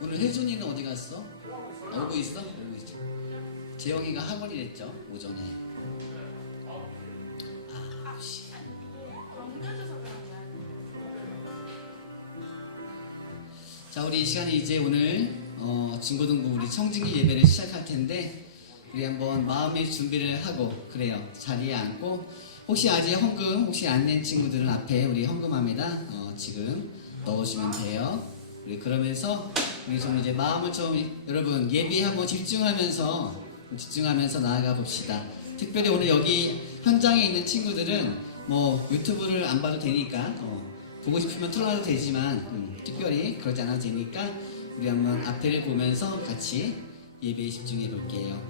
오늘 혜준이는 어디 갔어? 오고 있어? 오고 있어. 재영이가 학원이랬죠 오전에. 자, 우리 이 시간에 이제 오늘 중고등부 우리 청진기 예배를 시작할 텐데 우리 한번 마음의 준비를 하고 그래요. 자리에 앉고 혹시 아직 헌금 혹시 안 낸 친구들은 앞에 우리 헌금함에다 지금 넣으시면 돼요. 우리 그러면서 우리 좀 이제 마음을 좀 여러분 예배에 한번 집중하면서 나아가 봅시다. 특별히 오늘 여기 현장에 있는 친구들은 뭐 유튜브를 안 봐도 되니까 보고 싶으면 틀어놔도 되지만 특별히 그러지 않아도 되니까 우리 한번 앞에를 보면서 같이 예배에 집중해 볼게요.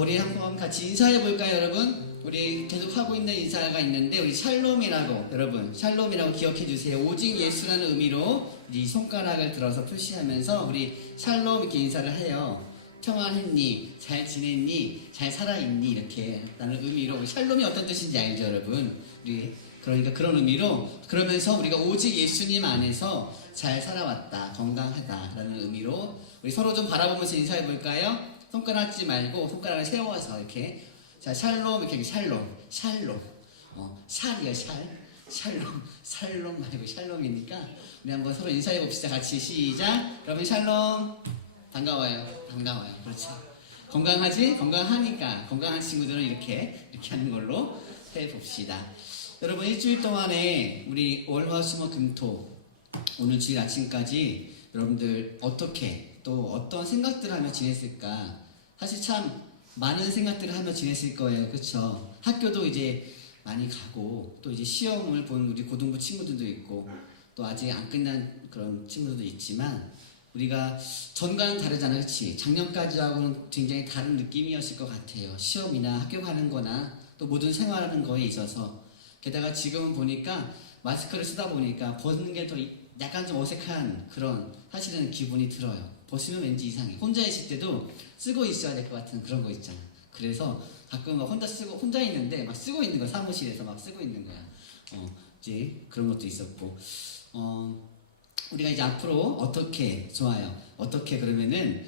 우리 한번 같이 인사해 볼까요, 여러분? 우리 계속 하고 있는 인사가 있는데 우리 샬롬이라고 여러분 샬롬이라고 기억해 주세요. 오직 예수라는 의미로 이 손가락을 들어서 표시하면서 우리 샬롬 이렇게 인사를 해요. 평안했니? 잘 지냈니? 잘 살아있니? 이렇게 라는 의미로 샬롬이 어떤 뜻인지 알죠, 여러분? 우리 그러니까 그런 의미로 그러면서 우리가 오직 예수님 안에서 잘 살아왔다, 건강하다라는 의미로 우리 서로 좀 바라보면서 인사해 볼까요? 손가락 하지 말고 손가락을 세워서 이렇게 자 샬롬 이렇게 샬롬 샬이요 샬롬 말고 샬롬이니까 우리 한번 서로 인사해 봅시다. 같이 시작. 여러분 샬롬 반가워요. 그렇죠. 건강하지? 건강하니까 건강한 친구들은 이렇게 하는 걸로 해 봅시다. 여러분 일주일 동안에 우리 월화수목금토 오늘 주일 아침까지 여러분들 어떻게 또 어떤 생각들을 하며 지냈을까? 사실 참 많은 생각들을 하며 지냈을 거예요. 그렇죠? 학교도 이제 많이 가고 또 이제 시험을 본 우리 고등부 친구들도 있고 또 아직 안 끝난 그런 친구들도 있지만 우리가 전과는 다르잖아요. 그렇지? 작년까지하고는 굉장히 다른 느낌이었을 것 같아요. 시험이나 학교 가는 거나 또 모든 생활하는 거에 있어서 게다가 지금은 보니까 마스크를 쓰다 보니까 벗는 게 더 약간 좀 어색한 그런 사실은 기분이 들어요. 벗으면 왠지 이상해. 혼자 있을 때도 쓰고 있어야 될 것 같은 그런 거 있잖아. 그래서 가끔 막 혼자 있는데 막 쓰고 있는 거야. 사무실에서 막 쓰고 있는 거야. 이제 그런 것도 있었고. 우리가 이제 앞으로 어떻게 좋아요. 어떻게 그러면은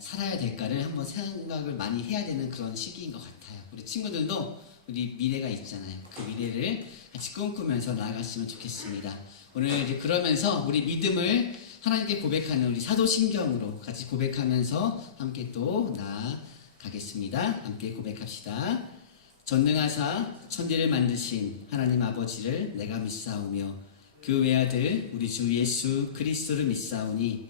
살아야 될까를 한번 생각을 많이 해야 되는 그런 시기인 것 같아요. 우리 친구들도 우리 미래가 있잖아요. 그 미래를 같이 꿈꾸면서 나아갔으면 좋겠습니다. 오늘 이제 그러면서 우리 믿음을 하나님께 고백하는 우리 사도신경으로 같이 고백하면서 함께 또 나아가겠습니다. 함께 고백합시다. 전능하사 천지를 만드신 하나님 아버지를 내가 믿사오며 그 외아들 우리 주 예수 그리스도를 믿사오니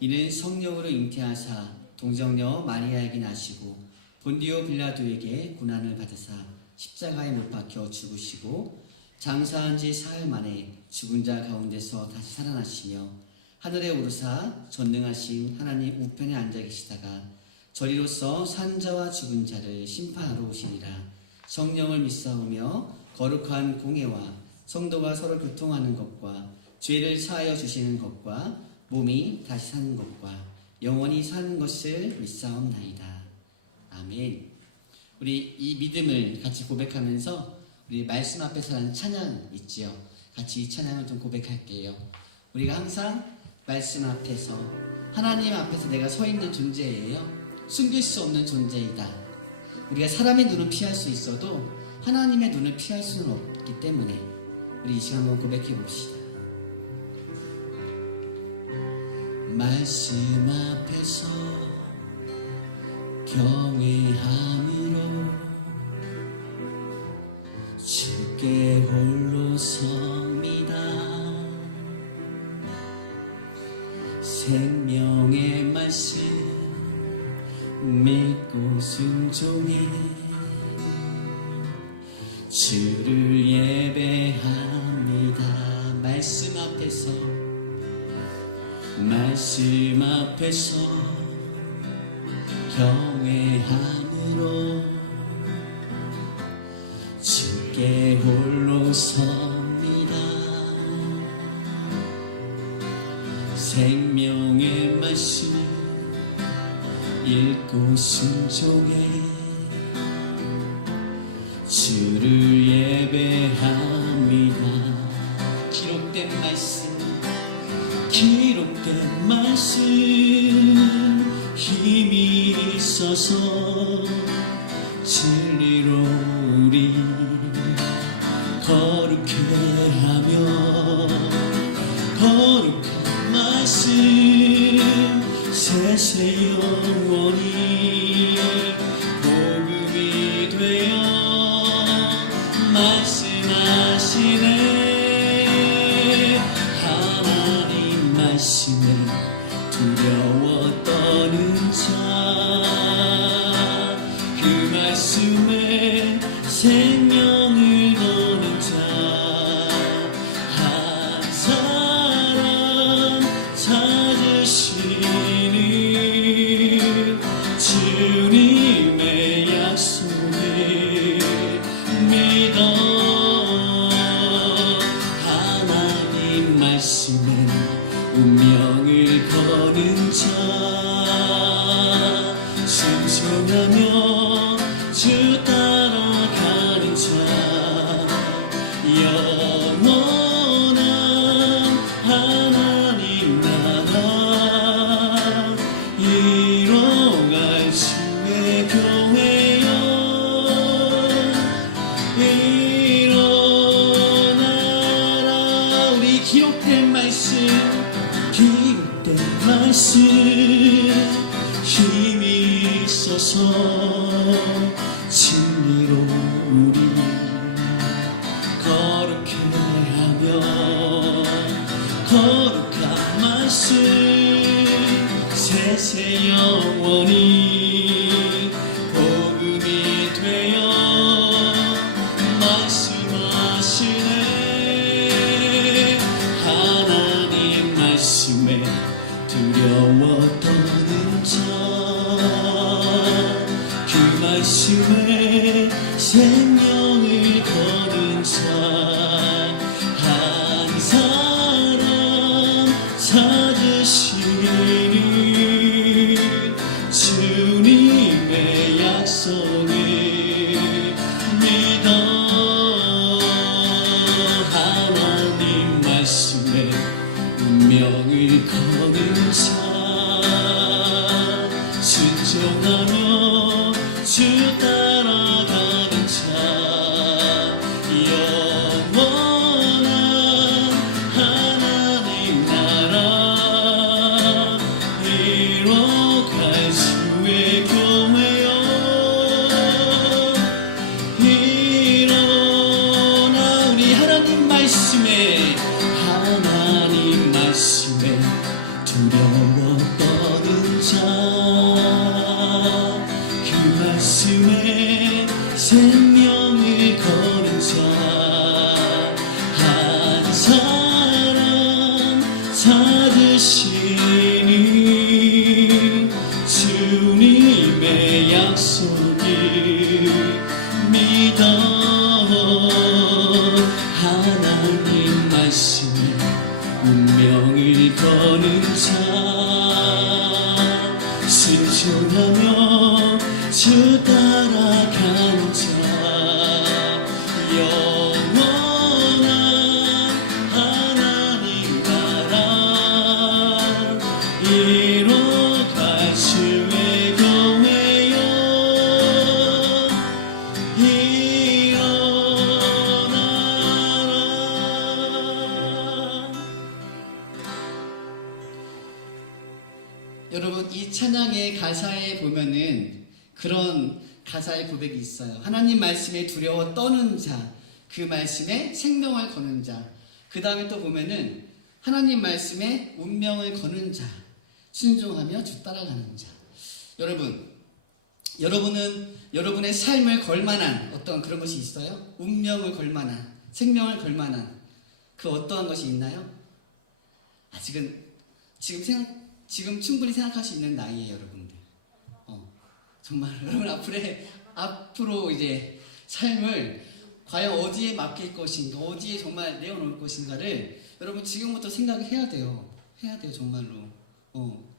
이는 성령으로 잉태하사 동정녀 마리아에게 나시고 본디오 빌라도에게 고난을 받으사 십자가에 못 박혀 죽으시고 장사한 지 사흘 만에 죽은 자 가운데서 다시 살아나시며 하늘에 오르사 전능하신 하나님 우편에 앉아 계시다가 저리로서 산자와 죽은 자를 심판하러 오시리라. 성령을 믿사오며 거룩한 공회와 성도가 서로 교통하는 것과 죄를 사하여 주시는 것과 몸이 다시 사는 것과 영원히 사는 것을 믿사옵나이다. 아멘. 우리 이 믿음을 같이 고백하면서 우리 말씀 앞에서 하는 찬양 있지요. 같이 이 찬양을 좀 고백할게요. 우리가 항상 말씀 앞에서 하나님 앞에서 내가 서 있는 존재예요. 숨길 수 없는 존재이다. 우리가 사람의 눈을 피할 수 있어도 하나님의 눈을 피할 수는 없기 때문에 우리 이 시간 한번 고백해 봅시다. 말씀 앞에서 경외함으로 주께 홀로 섭니다. 생명의 말씀 믿고 순종해 주를 예배합니다. 말씀 앞에서 경외함으로 주께 홀로 섭니다. 생명의 말씀 읽고 순종해 주를 예배합니다. 기록된 말씀 일어나라. 우리 기록된 말씀, 기록된 말씀, 힘이 있어서 진리로 우리 거룩해 하며, 거룩한 말씀 세세 영원히 복음이 되어 말씀하시네. 하나님 말씀에 두려워 떠는 자, 그 말씀에 생명을 거는 자, 한 사람 찾으시니 주님의 약속을 믿어. 하나님 말씀에 운명을 거는 자, 순종하며 주 따라가는 자, 영원한 하나님 나라 이뤄갈 주의 교회여. 일어나. 우리 하나님 말씀에, 하나님 말씀에 두려워 떠는 자, 그 말씀에 생명을 거는 자, 한 사람 찾으시니 주님의 약속을 믿어. 하나님 말씀에 운명을 거는 자, 순종하며 주 따라가는 자, 영원한 하나님 나라 이뤄갈 주의 교회여. 일어나라. 여러분, 이 찬양의 가사에 보면은 그런 가사의 고백이 있어요. 하나님 말씀에 두려워 떠는 자, 그 말씀에 생명을 거는 자. 그 다음에 또 보면은 하나님 말씀에 운명을 거는 자, 순종하며 주 따라가는 자. 여러분은 여러분의 삶을 걸만한 어떤 그런 것이 있어요? 운명을 걸만한, 생명을 걸만한 그 어떠한 것이 있나요? 지금 충분히 생각할 수 있는 나이에 여러분들. 정말 여러분 앞으로 이제 삶을 과연 어디에 맡길 것인가, 어디에 정말 내어놓을 것인가를 여러분 지금부터 생각을 해야 돼요. 정말로.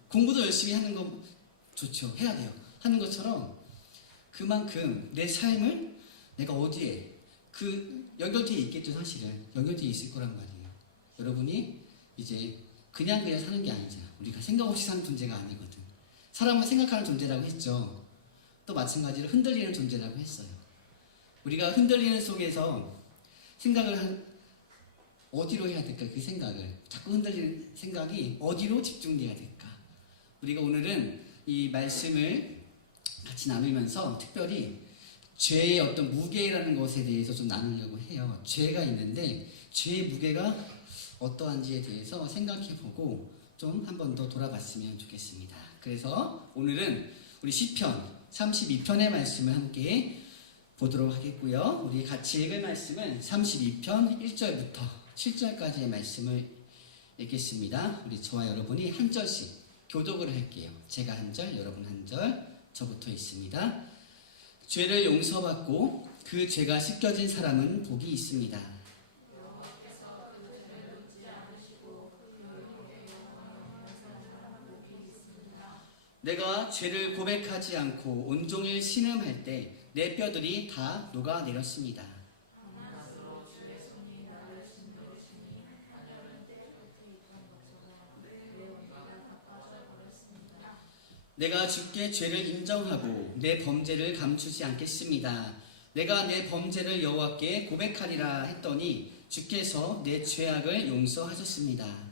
공부도 열심히 하는 거 좋죠. 해야 돼요. 하는 것처럼 그만큼 내 삶을 내가 어디에 연결되어 있겠죠. 사실은 연결되어 있을 거란 말이에요. 여러분이 이제 그냥 사는 게 아니잖아. 우리가 생각 없이 사는 존재가 아니거든. 사람은 생각하는 존재라고 했죠. 또 마찬가지로 흔들리는 존재라고 했어요. 우리가 흔들리는 속에서 생각을 어디로 해야 될까? 그 생각을 자꾸 흔들리는 생각이 어디로 집중돼야 될까? 우리가 오늘은 이 말씀을 같이 나누면서 특별히 죄의 어떤 무게라는 것에 대해서 좀 나누려고 해요. 죄가 있는데 죄의 무게가 어떠한지에 대해서 생각해보고 좀 한 번 더 돌아봤으면 좋겠습니다. 그래서 오늘은 우리 시편 32편의 말씀을 함께 보도록 하겠고요. 우리 같이 읽을 말씀은 32편 1절부터 7절까지의 말씀을 읽겠습니다. 우리 저와 여러분이 한 절씩 교독을 할게요. 제가 한 절, 여러분 한 절, 저부터 있습니다. 죄를 용서받고 그 죄가 씻겨진 사람은 복이 있습니다. 내가 죄를 고백하지 않고 온종일 신음할 때 내 뼈들이 다 녹아내렸습니다. 내가 주께 죄를 인정하고 내 범죄를 감추지 않겠습니다. 내가 내 범죄를 여호와께 고백하리라 했더니 주께서 내 죄악을 용서하셨습니다.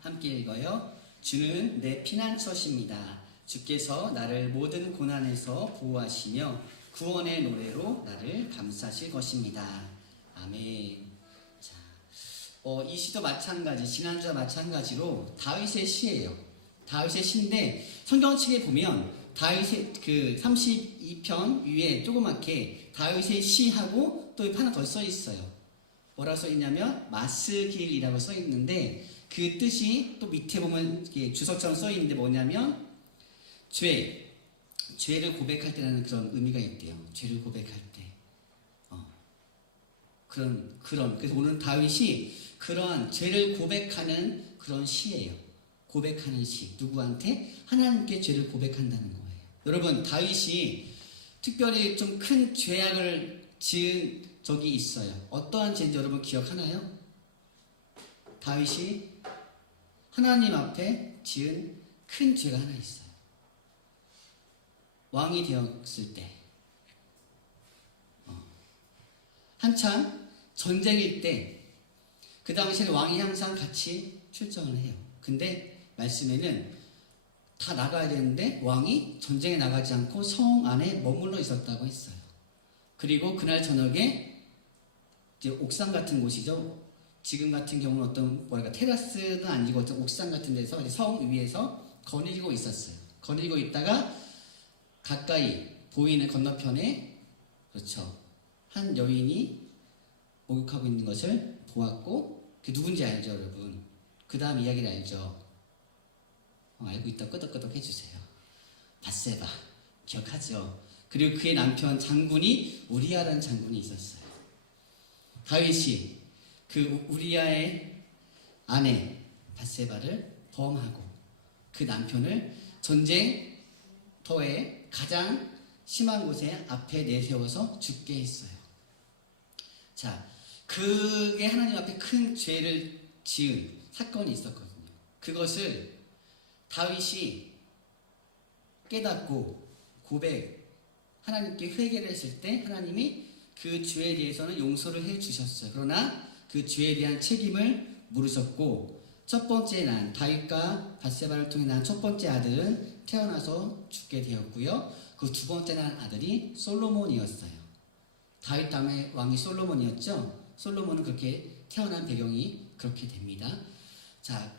함께 읽어요. 주는 내 피난처십니다. 주께서 나를 모든 고난에서 보호하시며 구원의 노래로 나를 감싸실 것입니다. 아멘. 자, 이 시도 마찬가지, 지난주와 마찬가지로 다윗의 시예요. 다윗의 시인데 성경책에 보면 다윗의 그 32편 위에 조그맣게 다윗의 시하고 또 하나 더 써 있어요. 뭐라 써 있냐면 마스길이라고 써 있는데 그 뜻이 또 밑에 보면 이렇게 주석처럼 써 있는데 뭐냐면 죄를 고백할 때라는 그런 의미가 있대요. 죄를 고백할 때. 그래서 오늘 다윗이 그러한 죄를 고백하는 그런 시예요. 고백하는 시. 누구한테? 하나님께 죄를 고백한다는 거예요. 여러분, 다윗이 특별히 좀 큰 죄악을 지은 적이 있어요. 어떠한 죄인지 여러분 기억하나요? 다윗이 하나님 앞에 지은 큰 죄가 하나 있어요. 왕이 되었을 때, 한참 전쟁일 때, 그 당시에는 왕이 항상 같이 출정을 해요. 근데 말씀에는 다 나가야 되는데 왕이 전쟁에 나가지 않고 성 안에 머물러 있었다고 했어요. 그리고 그날 저녁에 이제 옥상 같은 곳이죠. 지금 같은 경우는 어떤 테라스는 아니고 어떤 옥상 같은 데서 성 위에서 거닐고 있었어요. 거닐고 있다가 가까이 보이는 건너편에 그렇죠. 한 여인이 목욕하고 있는 것을 보았고 그게 누군지 알죠, 여러분? 그 다음 이야기를 알죠? 알고 있다 끄덕끄덕 해주세요. 밧세바 기억하죠? 그리고 그의 남편 장군이 우리아라는 장군이 있었어요. 다윗이 그 우리아의 아내 밧세바를 범하고 그 남편을 전쟁터에 가장 심한 곳에 앞에 내세워서 죽게 했어요. 자, 그게 하나님 앞에 큰 죄를 지은 사건이 있었거든요. 그것을 다윗이 깨닫고 하나님께 회개를 했을 때 하나님이 그 죄에 대해서는 용서를 해 주셨어요. 그러나 그 죄에 대한 책임을 물으셨고 첫 번째 난 다윗과 밧세바를 통해 난 첫 번째 아들은 태어나서 죽게 되었고요. 그 두 번째 난 아들이 솔로몬이었어요. 다윗 다음에 왕이 솔로몬이었죠. 솔로몬은 그렇게 태어난 배경이 그렇게 됩니다. 자,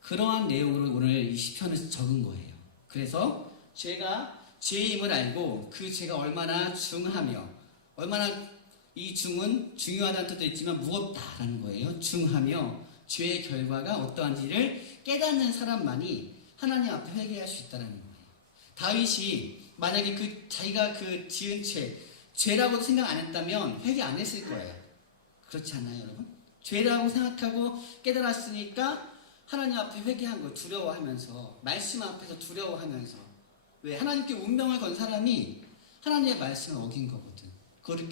그러한 내용으로 오늘 이 시편을 적은 거예요. 그래서 죄가 죄임을 알고 그 죄가 얼마나 중하며 얼마나 이 중은 중요하다는 뜻도 있지만 무겁다라는 거예요. 중하며 죄의 결과가 어떠한지를 깨닫는 사람만이 하나님 앞에 회개할 수 있다는 거예요. 다윗이 만약에 자기가 지은 죄라고 생각 안 했다면 회개 안 했을 거예요. 그렇지 않나요, 여러분? 죄라고 생각하고 깨달았으니까 하나님 앞에 회개한 거 두려워하면서 말씀 앞에서 두려워하면서 왜? 하나님께 운명을 건 사람이 하나님의 말씀을 어긴 거거든. 그거를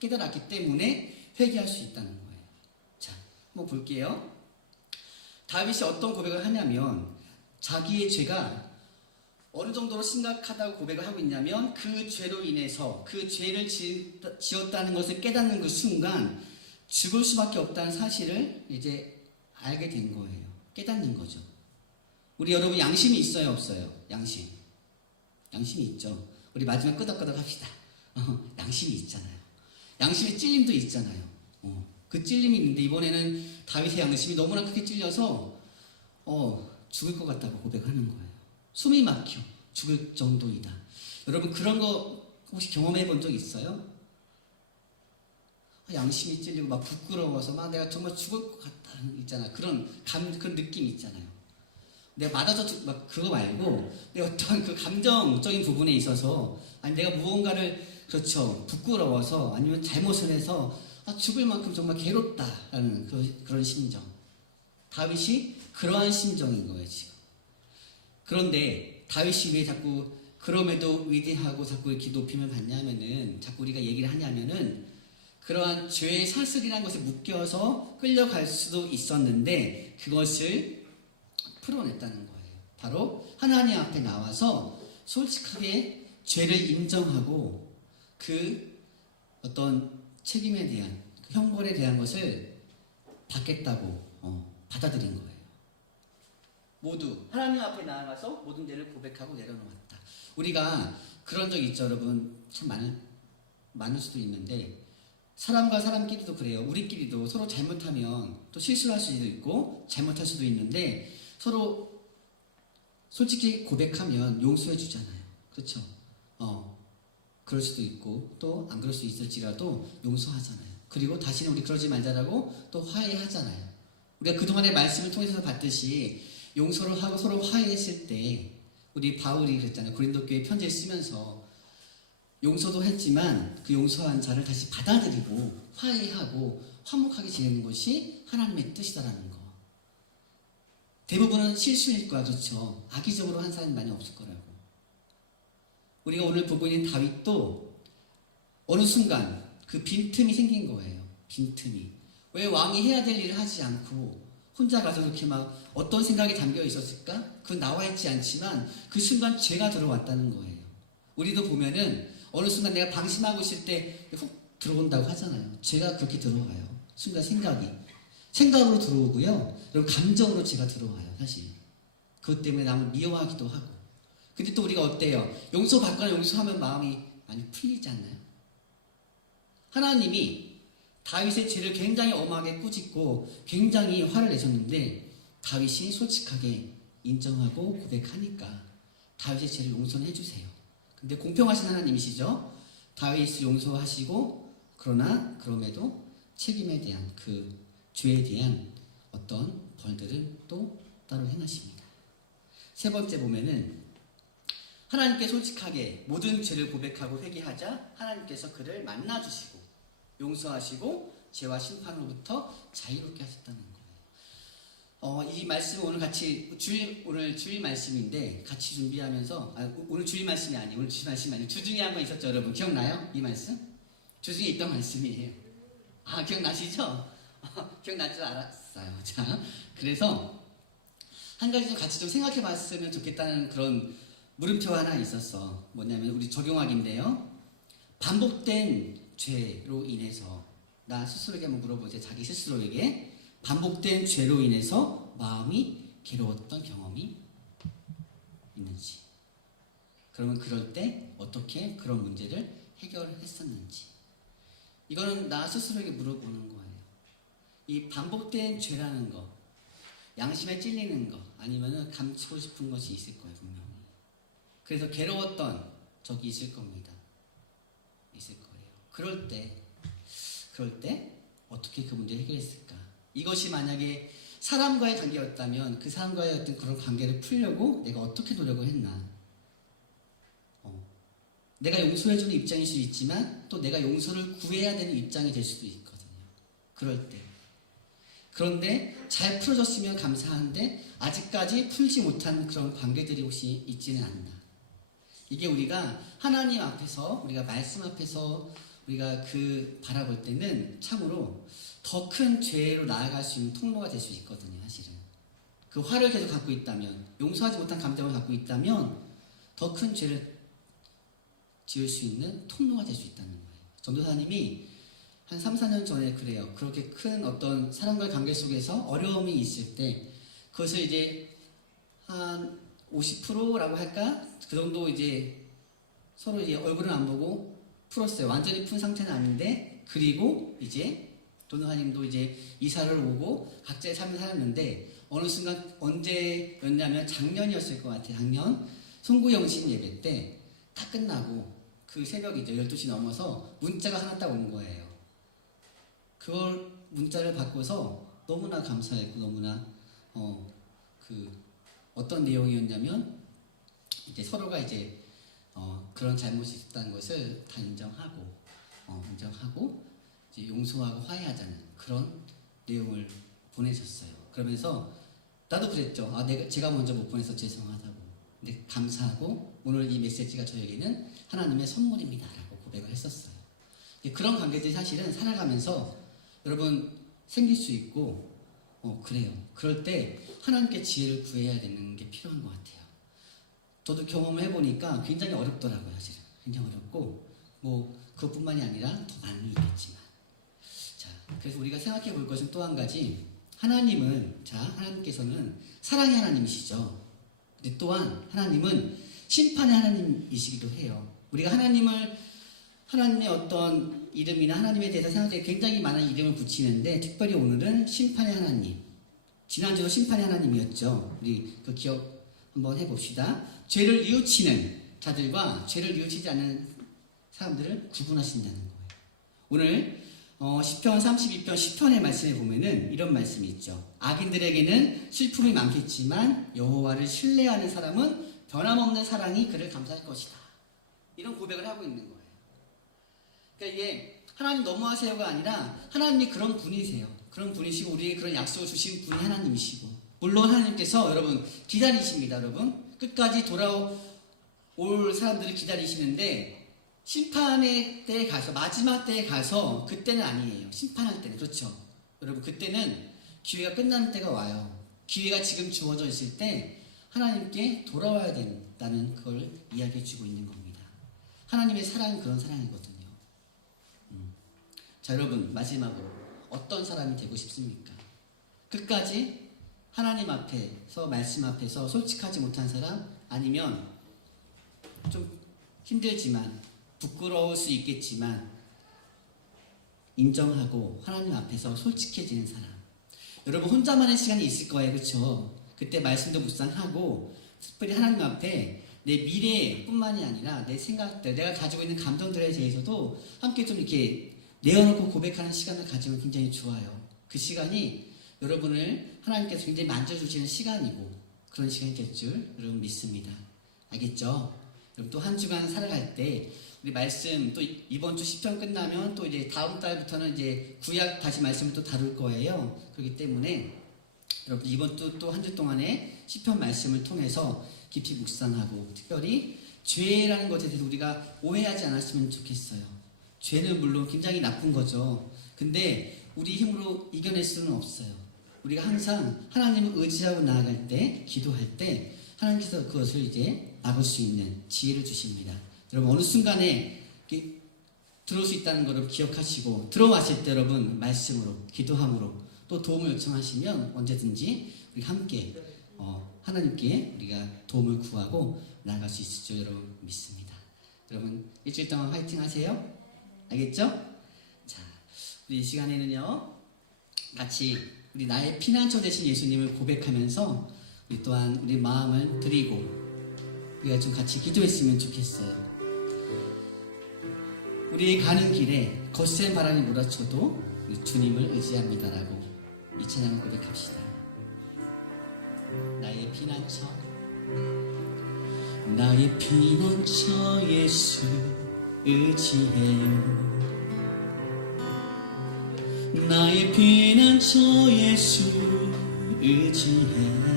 깨달았기 때문에 회개할 수 있다는 거예요. 자, 한번 볼게요. 다윗이 어떤 고백을 하냐면 자기의 죄가 어느 정도로 심각하다고 고백을 하고 있냐면 그 죄로 인해서 그 죄를 지었다는 것을 깨닫는 그 순간 죽을 수밖에 없다는 사실을 이제 알게 된 거예요. 깨닫는 거죠. 우리 여러분 양심이 있어요, 없어요? 양심이 있죠. 우리 마지막 끄덕끄덕 합시다. 양심이 있잖아요. 양심의 찔림도 있잖아요. 그 찔림이 있는데 이번에는 다윗의 양심이 너무나 크게 찔려서 죽을 것 같다고 고백하는 거예요. 숨이 막혀 죽을 정도이다. 여러분 그런 거 혹시 경험해 본 적 있어요? 양심이 찔리고 막 부끄러워서 막 내가 정말 죽을 것 같다 있잖아. 그런 느낌 있잖아요. 내가 맞아서 막 그거 말고 내가 어떤 그 감정적인 부분에 있어서 아니 내가 무언가를 그렇죠 부끄러워서 아니면 잘못을 해서 죽을 만큼 정말 괴롭다라는 그런 심정. 다윗이 그러한 심정인 거예요 지금. 그런데 다윗이 왜 자꾸 그럼에도 위대하고 자꾸 이렇게 높임을 받냐면은 자꾸 우리가 얘기를 하냐면은 그러한 죄의 사슬이라는 것에 묶여서 끌려갈 수도 있었는데 그것을 풀어냈다는 거예요. 바로 하나님 앞에 나와서 솔직하게 죄를 인정하고 그 어떤 책임에 대한 그 형벌에 대한 것을 받겠다고 받아들인 거예요. 모두 하나님 앞에 나아가서 모든 죄를 고백하고 내려놓았다. 우리가 그런 적 있죠, 여러분. 참 많을 수도 있는데 사람과 사람끼리도 그래요. 우리끼리도 서로 잘못하면 또 실수할 수도 있고 잘못할 수도 있는데 서로 솔직히 고백하면 용서해 주잖아요. 그렇죠? 그럴 수도 있고 또 안 그럴 수 있을지라도 용서하잖아요. 그리고 다시는 우리 그러지 말자라고 또 화해하잖아요. 우리가 그동안의 말씀을 통해서 봤듯이 용서를 하고 서로 화해했을 때 우리 바울이 그랬잖아요. 고린도 교회 편지를 쓰면서 용서도 했지만 그 용서한 자를 다시 받아들이고 화해하고 화목하게 지내는 것이 하나님의 뜻이다라는 거. 대부분은 실수일 거야. 그렇죠? 악의적으로 한 사람이 많이 없을 거라고. 우리가 오늘 보고 있는 다윗도 어느 순간 그 빈틈이 생긴 거예요. 빈틈이. 왜 왕이 해야 될 일을 하지 않고 혼자 가서 그렇게 막 어떤 생각이 담겨 있었을까? 그건 나와 있지 않지만 그 순간 죄가 들어왔다는 거예요. 우리도 보면은 어느 순간 내가 방심하고 있을 때 훅 들어온다고 하잖아요. 죄가 그렇게 들어와요. 순간 생각으로 들어오고요. 그리고 감정으로 죄가 들어와요. 사실 그것 때문에 남을 미워하기도 하고. 근데 또 우리가 어때요? 용서받거나 용서하면 마음이 많이 풀리지 않나요? 하나님이 다윗의 죄를 굉장히 엄하게 꾸짖고 굉장히 화를 내셨는데 다윗이 솔직하게 인정하고 고백하니까 다윗의 죄를 용서는 해주세요. 근데 공평하신 하나님이시죠? 다윗을 용서하시고 그럼에도 책임에 대한 그 죄에 대한 어떤 벌들은 또 따로 행하십니다. 세 번째 보면은 하나님께 솔직하게 모든 죄를 고백하고 회개하자 하나님께서 그를 만나주시고 용서하시고 죄와 심판으로부터 자유롭게 하셨다는 거예요. 이 말씀은 오늘 같이 오늘 주일 말씀인데 같이 준비하면서 오늘 주일 말씀이 아니고 주중에 한 번 있었죠, 여러분. 기억나요? 이 말씀? 주중에 있던 말씀이에요. 기억나시죠? 기억날 줄 알았어요. 자, 그래서 한 가지 좀 같이 좀 생각해 봤으면 좋겠다는 그런 물음표 하나 있었어. 뭐냐면 우리 적용하기인데요. 반복된 죄로 인해서 나 스스로에게 한번 물어보세요. 자기 스스로에게 반복된 죄로 인해서 마음이 괴로웠던 경험이 있는지, 그러면 그럴 때 어떻게 그런 문제를 해결했었는지, 이거는 나 스스로에게 물어보는 거예요. 이 반복된 죄라는 거, 양심에 찔리는 거, 아니면은 감추고 싶은 것이 있을 거예요, 분명히. 그래서 괴로웠던 적이 있을 겁니다. 있을 거예요. 그럴 때 어떻게 그 문제를 해결했을까? 이것이 만약에 사람과의 관계였다면 그 사람과의 어떤 그런 관계를 풀려고 내가 어떻게 노력을 했나? 내가 용서해주는 입장일 수도 있지만 또 내가 용서를 구해야 되는 입장이 될 수도 있거든요. 그럴 때. 그런데 잘 풀어졌으면 감사한데 아직까지 풀지 못한 그런 관계들이 혹시 있지는 않나? 이게 우리가 하나님 앞에서, 우리가 말씀 앞에서 우리가 바라볼 때는 참으로 더 큰 죄로 나아갈 수 있는 통로가 될 수 있거든요, 사실은. 그 화를 계속 갖고 있다면, 용서하지 못한 감정을 갖고 있다면 더 큰 죄를 지을 수 있는 통로가 될 수 있다는 거예요. 전도사님이 한 3, 4년 전에 그래요. 그렇게 큰 어떤 사람과의 관계 속에서 어려움이 있을 때 그것을 이제 한 50%라고 할까? 그 정도 이제 서로 이제 얼굴을 안 보고 풀었어요. 완전히 푼 상태는 아닌데, 그리고 이제 도노사님도 이제 이사를 오고 각자의 삶을 살았는데 어느 순간 언제였냐면 작년이었을 것 같아요. 작년 송구영신 예배 때 다 끝나고 그 새벽이죠. 12시 넘어서 문자가 하나 딱 온 거예요. 그걸 문자를 받고서 너무나 감사했고 너무나 어떤 내용이었냐면 이제 서로가 이제 그런 잘못이 있었다는 것을 다 인정하고 이제 용서하고 화해하자는 그런 내용을 보내셨어요. 그러면서 나도 그랬죠. 제가 먼저 못 보내서 죄송하다고. 근데 감사하고 오늘 이 메시지가 저에게는 하나님의 선물입니다라고 고백을 했었어요. 그런 관계들이 사실은 살아가면서 여러분 생길 수 있고 그래요. 그럴 때 하나님께 지혜를 구해야 되는 게 필요한 것 같아요. 저도 경험을 해보니까 굉장히 어렵더라고요. 사실은 굉장히 어렵고 그것뿐만이 아니라 더 많이 있겠지만 자, 그래서 우리가 생각해 볼 것은 또 한 가지 하나님께서는 사랑의 하나님이시죠. 근데 또한 하나님은 심판의 하나님이시기도 해요. 우리가 하나님의 어떤 이름이나 하나님에 대해서 생각할 때 굉장히 많은 이름을 붙이는데 특별히 오늘은 심판의 하나님. 지난주도 심판의 하나님이었죠. 우리 그 기억 한번 해봅시다. 죄를 뉘우치는 자들과 죄를 뉘우치지 않는 사람들을 구분하신다는 거예요. 오늘 시편 32편 10편의 말씀에 보면은 이런 말씀이 있죠. 악인들에게는 슬픔이 많겠지만 여호와를 신뢰하는 사람은 변함없는 사랑이 그를 감싸할 것이다. 이런 고백을 하고 있는 거예요. 그러니까 이게 하나님 너무하세요가 아니라 하나님이 그런 분이세요. 그런 분이시고 우리에게 그런 약속을 주신 분이 하나님이시고 물론 하나님께서 여러분 기다리십니다. 여러분 끝까지 돌아올 사람들을 기다리시는데 심판의 때에 가서 마지막 때에 가서 그때는 아니에요. 심판할 때는 그렇죠. 여러분 그때는 기회가 끝나는 때가 와요. 기회가 지금 주어져 있을 때 하나님께 돌아와야 된다는 그걸 이야기해 주고 있는 겁니다. 하나님의 사랑은 그런 사랑이거든요. 자 여러분 마지막으로 어떤 사람이 되고 싶습니까? 끝까지 하나님 앞에서 말씀 앞에서 솔직하지 못한 사람 아니면 좀 힘들지만 부끄러울 수 있겠지만 인정하고 하나님 앞에서 솔직해지는 사람. 여러분 혼자만의 시간이 있을 거예요. 그렇죠? 그때 말씀도 묵상하고 특별히 하나님 앞에 내 미래뿐만이 아니라 내 생각들, 내가 가지고 있는 감정들에 대해서도 함께 좀 이렇게 내어놓고 고백하는 시간을 가지면 굉장히 좋아요. 그 시간이 여러분을 하나님께서 굉장히 만져주시는 시간이고 그런 시간이 될 줄 여러분 믿습니다. 알겠죠? 여러분 또 한 주간 살아갈 때 우리 말씀 또 이번 주 10편 끝나면 또 이제 다음 달부터는 이제 구약 다시 말씀을 또 다룰 거예요. 그렇기 때문에 여러분 이번 또 한 주 동안에 10편 말씀을 통해서 깊이 묵상하고 특별히 죄라는 것에 대해서 우리가 오해하지 않았으면 좋겠어요. 죄는 물론 굉장히 나쁜 거죠. 근데 우리 힘으로 이겨낼 수는 없어요. 우리가 항상 하나님을 의지하고 나아갈 때, 기도할 때 하나님께서 그것을 이제 막을 수 있는 지혜를 주십니다. 여러분 어느 순간에 들어올 수 있다는 것을 기억하시고 들어왔을 때 여러분 말씀으로 기도함으로 또 도움을 요청하시면 언제든지 우리 함께 하나님께 우리가 도움을 구하고 나아갈 수 있을 줄 여러분 믿습니다. 여러분 일주일 동안 화이팅 하세요. 알겠죠? 자, 우리 이 시간에는요 같이 우리 나의 피난처 되신 예수님을 고백하면서 우리 또한 우리 마음을 드리고 우리가 좀 같이 기도했으면 좋겠어요. 우리 가는 길에 거센 바람이 몰아쳐도 우리 주님을 의지합니다라고 이 찬양을 고백합시다. 나의 피난처 나의 피난처 예수 의지해요. 나의 피난처 예수 의지해요.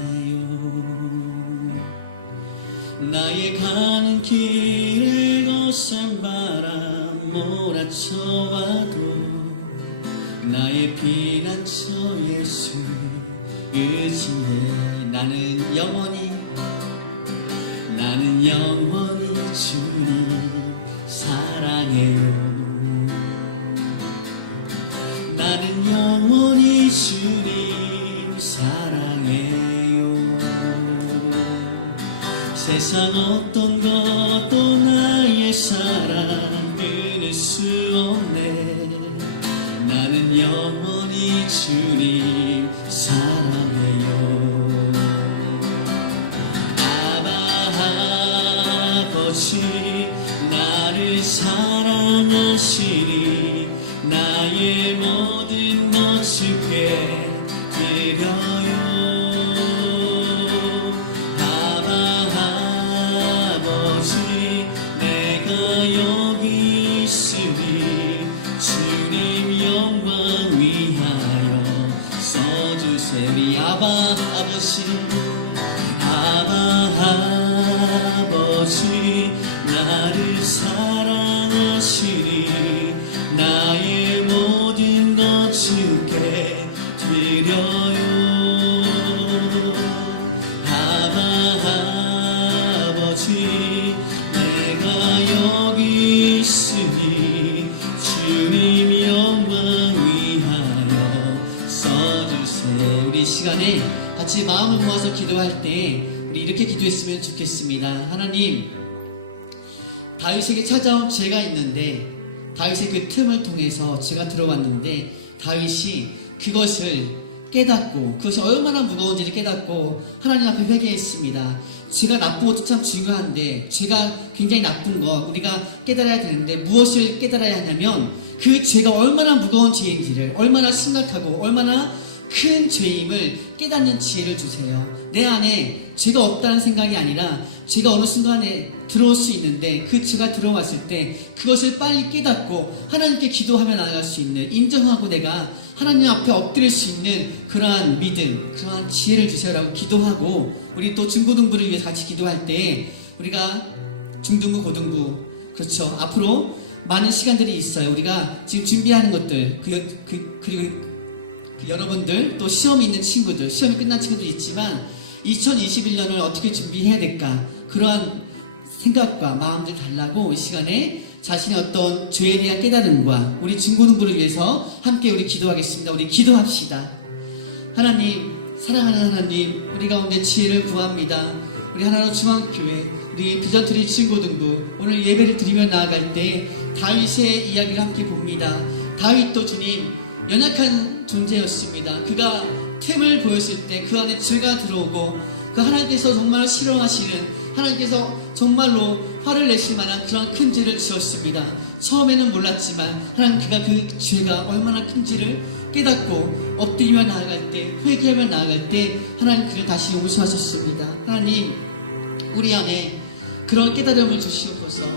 나의 가는 길에 거센 바람 몰아쳐와도 나의 피난처 예수 의지해. 나는 영원히 주님 사랑해요. 나는 영원히 주님 사랑해요. 세상 어떤 것도 나의 사랑 끊을 수 없네. 나는 영원히 주님 사랑해요. 아버지 나를 사랑하시니 나의 모든 것 주께 드려요. 아버지 내가 여기 있으니 주님 영광 위하여 써주세요. 우리 아버지 나를 사랑하시니 같이 마음을 모아서 기도할 때 우리 이렇게 기도했으면 좋겠습니다. 하나님, 다윗에게 찾아온 죄가 있는데 다윗의 그 틈을 통해서 죄가 들어왔는데 다윗이 그것을 깨닫고 그것이 얼마나 무거운지를 깨닫고 하나님 앞에 회개했습니다. 죄가 나쁜 것도 참 중요한데 죄가 굉장히 나쁜 거 우리가 깨달아야 되는데 무엇을 깨달아야 하냐면 그 죄가 얼마나 무거운 죄인지를, 얼마나 심각하고 얼마나 큰 죄임을 깨닫는 지혜를 주세요. 내 안에 죄가 없다는 생각이 아니라 죄가 어느 순간에 들어올 수 있는데 그 죄가 들어왔을 때 그것을 빨리 깨닫고 하나님께 기도하며 나아갈 수 있는, 인정하고 내가 하나님 앞에 엎드릴 수 있는 그러한 믿음, 그러한 지혜를 주세요라고 기도하고, 우리 또 중고등부를 위해서 같이 기도할 때 우리가 중등부, 고등부, 그렇죠, 앞으로 많은 시간들이 있어요. 우리가 지금 준비하는 것들, 그리고 여러분들, 또 시험이 있는 친구들, 시험이 끝난 친구도 있지만 2021년을 어떻게 준비해야 될까, 그러한 생각과 마음들 달라고 이 시간에 자신의 어떤 죄에 대한 깨달음과 우리 중고등부를 위해서 함께 우리 기도하겠습니다. 우리 기도합시다. 하나님, 사랑하는 하나님, 우리 가운데 지혜를 구합니다. 우리 하나로 중앙교회, 우리 비전트리 중고등부 오늘 예배를 드리며 나아갈 때 다윗의 이야기를 함께 봅니다. 다윗도 주님 연약한 존재였습니다. 그가 틈을 보였을 때 그 안에 죄가 들어오고 그 하나님께서 정말 싫어하시는, 하나님께서 정말로 화를 내실 만한 그런 큰 죄를 지었습니다. 처음에는 몰랐지만 하나님, 그가 그 죄가 얼마나 큰지를 깨닫고 엎드리며 나아갈 때, 회개하며 나아갈 때 하나님 그를 다시 용서하셨습니다. 하나님, 우리 안에 그런 깨달음을 주시옵소서.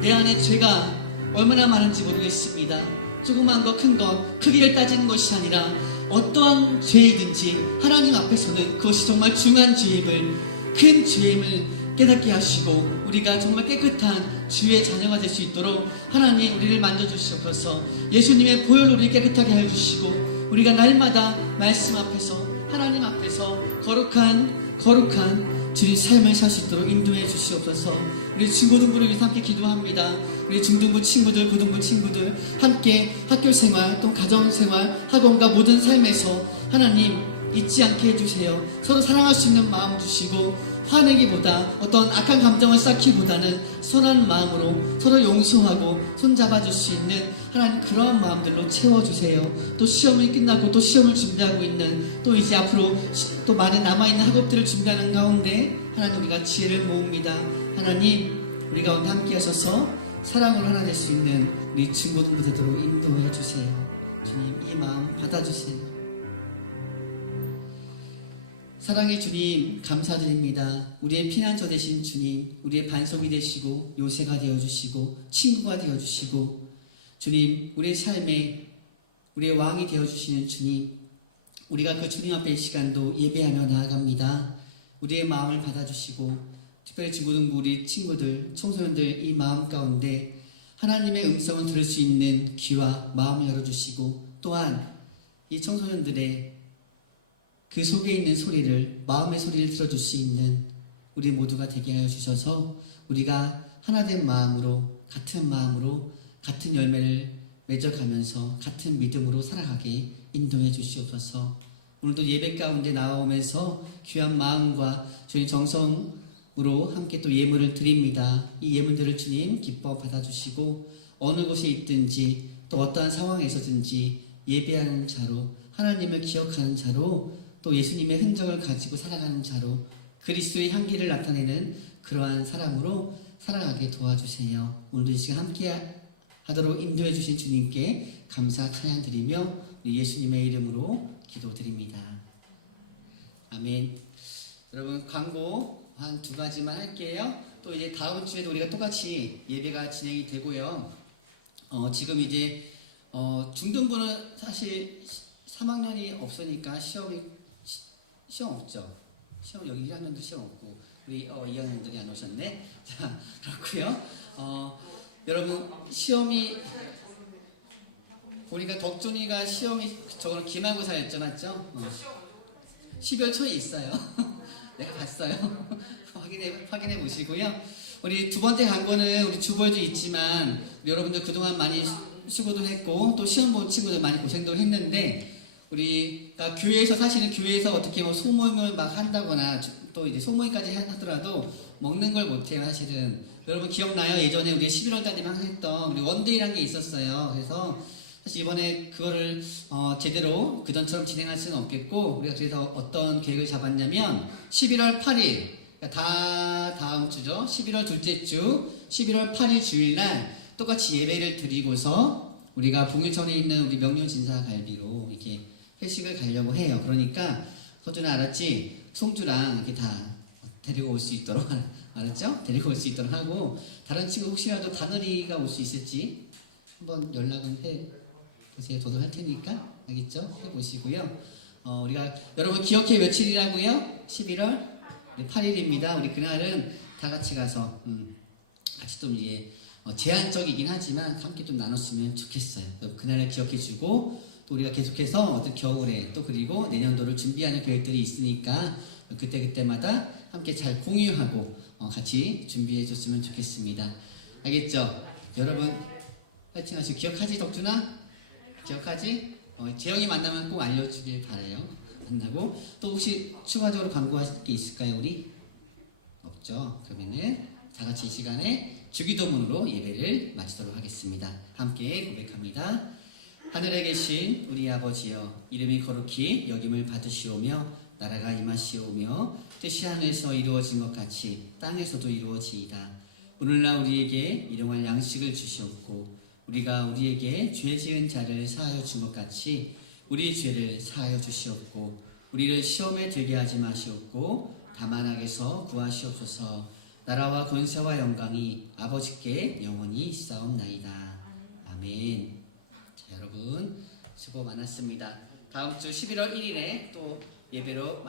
내 안에 죄가 얼마나 많은지 모르겠습니다. 조그만 것, 큰 것, 크기를 따지는 것이 아니라 어떠한 죄이든지 하나님 앞에서는 그것이 정말 중한 죄임을, 큰 죄임을 깨닫게 하시고 우리가 정말 깨끗한 주의 자녀가 될 수 있도록 하나님 우리를 만져주시옵소서. 예수님의 보혈로 우리 깨끗하게 해주시고 우리가 날마다 말씀 앞에서, 하나님 앞에서 거룩한 주의 삶을 살 수 있도록 인도해 주시옵소서. 우리 중고등부를 위해서 함께 기도합니다. 우리 중등부 친구들, 고등부 친구들 함께 학교 생활, 또 가정 생활, 학원과 모든 삶에서 하나님 잊지 않게 해주세요. 서로 사랑할 수 있는 마음 주시고 화내기보다, 어떤 악한 감정을 쌓기보다는 선한 마음으로 서로 용서하고 손잡아줄 수 있는 하나님 그러한 마음들로 채워주세요. 또 시험이 끝나고 또 시험을 준비하고 있는, 또 이제 앞으로 또 많은 남아있는 학업들을 준비하는 가운데 하나님 우리가 지혜를 모읍니다. 하나님 우리 가운데 함께 하셔서 사랑으로 하나 될 수 있는 우리 친구들 되도록 인도해 주세요. 주님, 이 마음 받아주세요. 사랑의 주님, 감사드립니다. 우리의 피난처 되신 주님, 우리의 반석이 되시고 요새가 되어주시고 친구가 되어주시고 주님, 우리의 삶에 우리의 왕이 되어주시는 주님, 우리가 그 주님 앞에 이 시간도 예배하며 나아갑니다. 우리의 마음을 받아주시고 특별히 중고등부 우리 친구들, 청소년들 이 마음 가운데 하나님의 음성을 들을 수 있는 귀와 마음을 열어주시고, 또한 이 청소년들의 그 속에 있는 소리를, 마음의 소리를 들어줄 수 있는 우리 모두가 되게 하여 주셔서 우리가 하나된 마음으로, 같은 마음으로 같은 열매를 맺어가면서 같은 믿음으로 살아가게 인도해 주시옵소서. 오늘도 예배 가운데 나오면서 귀한 마음과 주님 정성으로 함께 또 예물을 드립니다. 이 예물들을 주님 기뻐 받아주시고 어느 곳에 있든지 또 어떠한 상황에서든지 예배하는 자로, 하나님을 기억하는 자로, 또 예수님의 흔적을 가지고 살아가는 자로, 그리스도의 향기를 나타내는 그러한 사람으로 살아가게 도와주세요. 오늘도 이 시간 함께 하도록 인도해 주신 주님께 감사 찬양 드리며 우리 예수님의 이름으로 기도드립니다. 아멘. 여러분, 광고 한 2가지만 할게요. 또 이제 다음 주에도 우리가 똑같이 예배가 진행이 되고요. 지금 이제 중등부는 사실 3학년이 없으니까 시험 없죠. 시험 여기 1학년도 시험 없고 우리 2학년들이 안 오셨네. 자, 그렇고요. 여러분 시험이 보니까 덕준이가 시험이 저거는 기말고사였죠, 맞죠? 12월 초에 있어요. 내가 봤어요. 확인해 보시고요. 우리 두 번째 광고는 우리 주보에도 있지만 우리 여러분들 그동안 많이 수고도 했고 또 시험 본 친구들 많이 고생도 했는데 우리가 교회에서 사실은 교회에서 어떻게 뭐 소모임을 막 한다거나 또 이제 소모임까지 하더라도 먹는 걸 못해요 사실은. 여러분 기억나요? 예전에 우리 11월 달에 항상 했던 우리 원데이라는 게 있었어요. 그래서 사실 이번에 그거를 제대로 그전처럼 진행할 수는 없겠고 우리가 그래서 어떤 계획을 잡았냐면 11월 8일 그러니까 다 다음 주죠. 11월 둘째 주 11월 8일 주일날 똑같이 예배를 드리고서 우리가 봉일천에 있는 우리 명륜진사갈비로 이렇게 회식을 가려고 해요. 그러니까 서준아 알았지? 송주랑 이렇게 다 데리고 올 수 있도록 알았죠? 데리고 올 수 있도록 하고 다른 친구 혹시라도 다늘이가 올 수 있을지 한번 연락은 해보세요. 저도 할 테니까 알겠죠? 해보시고요. 우리가 여러분 기억해 며칠이라고요? 11월 8일입니다. 우리 그날은 다 같이 가서 같이 좀 이제 제한적이긴 하지만 함께 좀 나눴으면 좋겠어요. 그날을 기억해주고 또 우리가 계속해서 어떤 겨울에 또 그리고 내년도를 준비하는 계획들이 있으니까 그때마다 함께 잘 공유하고 같이 준비해줬으면 좋겠습니다. 알겠죠? 여러분 파이팅 하시고 기억하지 덕준아? 기억하지? 재영이 만나면 꼭 알려주길 바라요. 만나고 또 혹시 추가적으로 광고하실 게 있을까요 우리? 없죠? 그러면은 다 같이 이 시간에 주기도문으로 예배를 마치도록 하겠습니다. 함께 고백합니다. 하늘에 계신 우리 아버지여 이름이 거룩히 여김을 받으시오며 나라가 임하시오며 뜻이 하늘에서 이루어진 것 같이 땅에서도 이루어지이다. 오늘날 우리에게 일용할 양식을 주시옵고 우리가 우리에게 죄 지은 자를 사하여 준 것 같이 우리 죄를 사하여 주시옵고 우리를 시험에 들게 하지 마시옵고 다만 악에서 구하시옵소서. 나라와 권세와 영광이 아버지께 영원히 있사옵나이다. 아멘. 자, 여러분 수고 많았습니다. 다음 주 11월 1일에 또 예배로